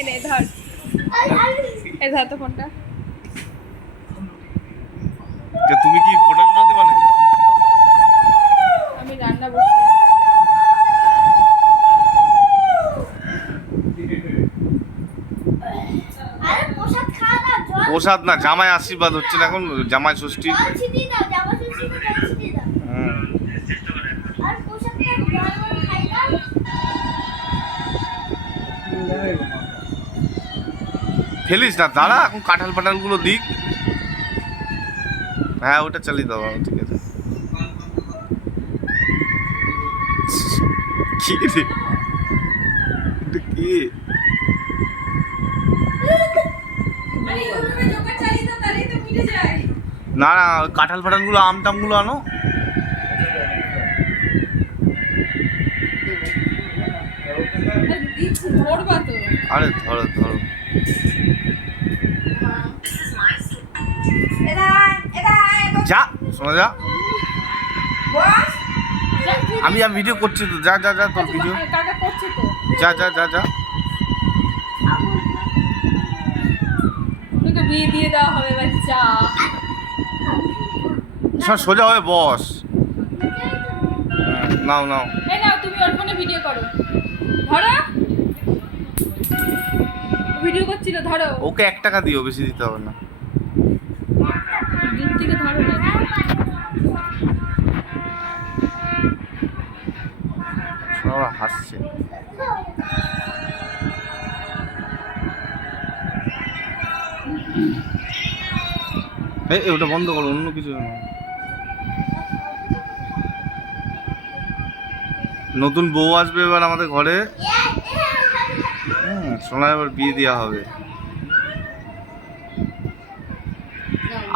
এনে ধর এই ধর তো ফোনটা। তুমি কি ফোটা টোটা দিবা না? আমি রান্না বসি। আরে প্রসাদ খাওয়া দাও, জল প্রসাদ না, জামাই আশীর্বাদ হচ্ছে না এখন, জামাই ষষ্ঠী। জল ছিটিয়ে দাও, জামা ষষ্ঠীতে জল ছিটিয়ে দাও। আর প্রসাদটা জল খাই দাও। ফেলিস না, দাঁড়া এখন কাঁঠাল পাঠাল গুলো দিক। হ্যাঁ ওটা চালিয়ে দাও, ঠিক আছে। কি রে এটা কি? না না, ওই কাঁঠাল ফাটাল গুলো, আম টাম গুলো আনো। ধরবা তো। আরে ধরো ধরো। যা শোনা যা, আমি যা ভিডিও করছি তো, যা যা যা তোর ভিডিও, কাকা করছে তো। যা যা যা যা। তোকে বিয়ে দিয়ে দেওয়া হবে বাচ্চা। সোজা হয়ে বস। নাও নাও। এই নাও তুমি ওর ফোনে ভিডিও করো। ধরো, ভিডিও করছিল, ধরো। ওকে 1 টাকা দিও, বেশি দিতে হবে না। দূর থেকে ধরো না। সবাই হাসছে। এই ওটা বন্ধ করো, অন্য কিছু না। নতুন বউ আসবে এবার আমাদের ঘরে। সোনা এবার বিয়ে দেওয়া হবে।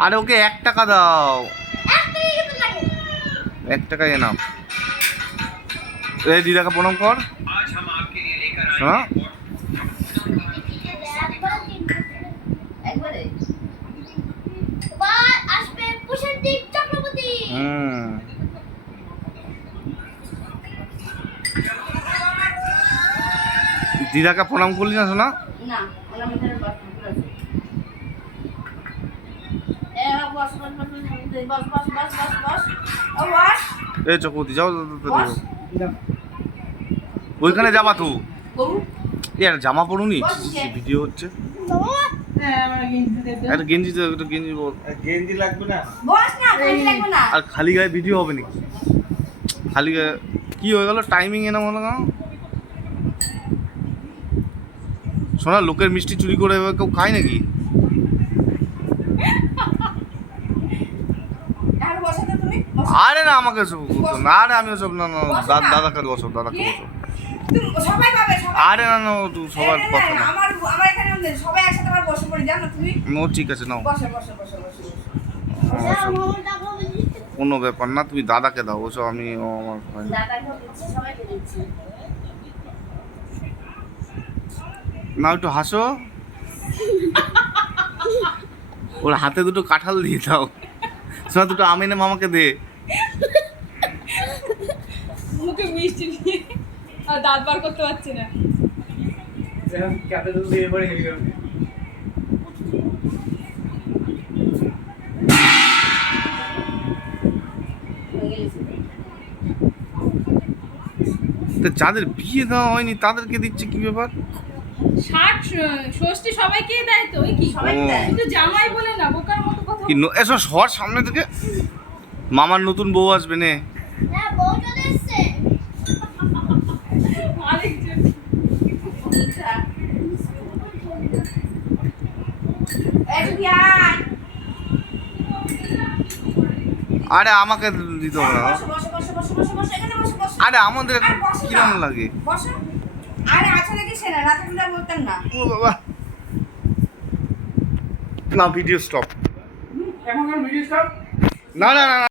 আরে ওকে 1 টাকা দাও, 1 টাকায় এনাম। এই দিদাকে প্রণাম কর। শোনা একবারে এবার আসবে প্রসাদিক চক্রবর্তী। দিদাকে প্রণাম করলি না শোনা? না, ওরা মিটারে বস আছে। বস বস বস বস বস বস বস বস ও বস। এই চক্রবর্তী যাও, ওইখানে যাবা তো। ইয়ার জামা পরুনি, ভিডিও হচ্ছে। একটা গেঞ্জি তো, একটা গেঞ্জি বল। গেঞ্জি লাগবে না, বস না, গেঞ্জি লাগবে না। আর খালি গায়ে ভিডিও হবে নাকি? খালি গায়ে কি হয়ে গেল, টাইমিং এনে মনে না। শোনা, লোকের মিষ্টি চুরি করে এবার কেউ খায় নাকি? আর বসো তো তুমি। আরে না, আমাকে সব না, আরে আমি ওসব না না, দাদাকে বসো, দাদাকে বসো। তুমি সবাই পাবে, সবাই। আরে না না, তুই সবার কথা না। আমার এখানে সবাই একসাথে আবার বসে পড়ি, জানো তুমি। ও ঠিক আছে, নাও। বসে বসে বসে বসে কোনো ব্যাপার না, তুমি দাদাকে দাও, ওসব আমি আমার হয় না। দাদাকে দিচ্ছি, সবাইকে দিচ্ছি। না একটু হাসো। ওর হাতে দুটো কাঁঠাল দিয়ে দাও। শোনা, দুটো আম এনে মামাকে দে। মুখে মিষ্টি নিয়ে আর দাঁত বার করতে পারছি না। ক্যাপিটাল দিয়ে পড়ে গেল। তো যাদের বিয়ে দেওয়া হয়নি তাদেরকে দিচ্ছে, কি ব্যাপার? ষষ্ঠী সবাইকেই দেয় তো, ওই কি সবাইকে দেয়। কিন্তু জামাই বলে না, বোকার মতো কথা। কি এসব সবার সামনে থেকে? মামার নতুন বউ আসবে নে। হ্যাঁ, বউ চলে এসেছে। আরেকজন আরে আমাকে দিতে হবে না। বসো বসো বসো বসো বসো বসো, এখানে বসো বসো। আরে আমাদের আর বসো না। কিরম লাগে? বসো। আরে আছো দেখি সেনা, রাতে কিন্তু আর বলতাম না। ও বাবা, না ভিডিও স্টপ। এখন ভিডিও স্টপ। না না না।